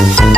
Oke.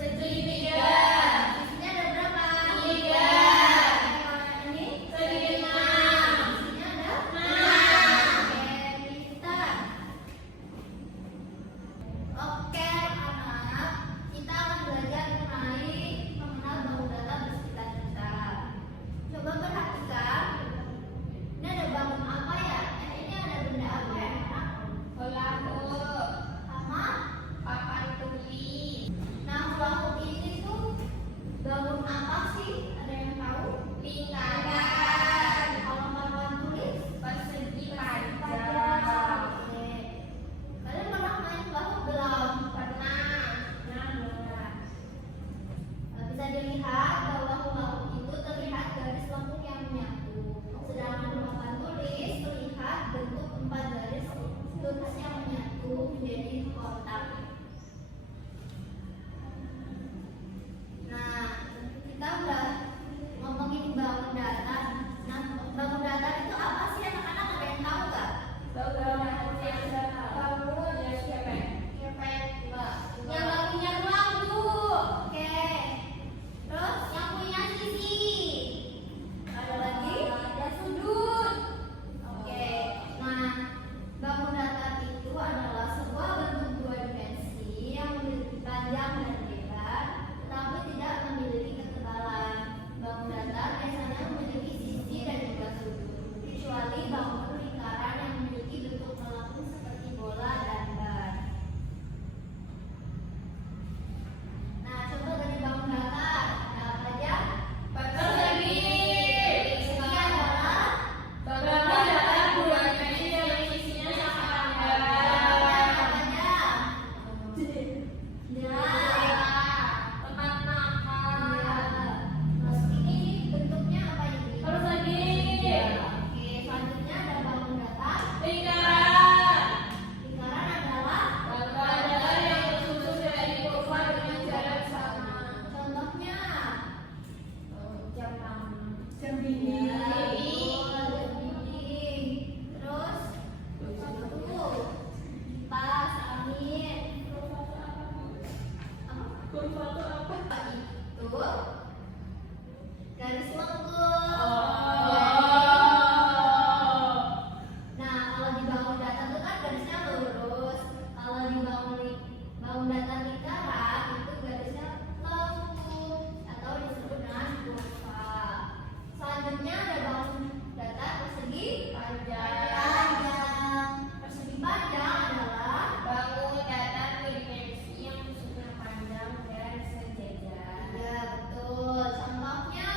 Segitiga. Sisinya ada berapa? 3. Ini segitiga. Sisinya ada 6. Oke, kita. Oke, anak. Kita akan belajar mengenai mengenal bangun data bersekitar kita. Coba perhatikan. Ini ada bangun apa ya? Ini ada benda apa ya? Hula-hoop, Sama papan tulis, nah, hula-hoop ini tuh bangun apa sih? Ada yang tahu? lingkaran, Kalau papan tulis? persegi panjang. Oke. Kalian pernah main hula-hoop belum? Pernah. Bisa dilihat bahwa hula-hoop itu terlihat garis lengkung yang menyatu. Sedangkan papan tulis terlihat bentuk 4 garis lurus yang menyatu menjadi kotak. Nah, kita udah ngomongin bangun datar. Nah, bangun datar itu apa sih anak-anak? Ada yang tahu nggak? Yang nggak punya ruang tuh. Oke. Terus yang punya sisi. Ada lagi? Ada sudut. Oke. Nah, bangun datar itu adalah sebuah bentuk 2 dimensi yang memiliki panjang dan lebar, tetapi tidak memiliki ketebalan. Bangun datar biasanya memiliki sisi dan juga sudut, kecuali bangun lingkaran yang memiliki bentuk melengkung seperti bola dan bar. Nah, coba dari bangun datar ada apa aja? Persegi. Ini adalah Bangun datar 2 dimensi yang sisinya sangat panjang. namanya. Ya. Tempat makan. Terus ini bentuknya apa ini? Persegi. Oke, selanjutnya ada bangun datar. Lingkaran. Lingkaran adalah Bangun datar yang tersusun dari kurva dengan jarak sama. contohnya. Jam tangan. Jam dinding. Terus tuh kipas angin. Kurva itu apa? Itu garis lengkung. Nah, kalau di bangun datar itu kan garisnya lurus. Kalau di bangun datar lingkaran itu garisnya lengkung atau disebut dengan kurva. Selanjutnya ada bangun datar persegi panjang. Persegi panjang adalah Bangun datar 2 dimensi yang sisinya panjang dan sejajar. ya betul. Contohnya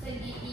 Segitiga.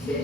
Sudah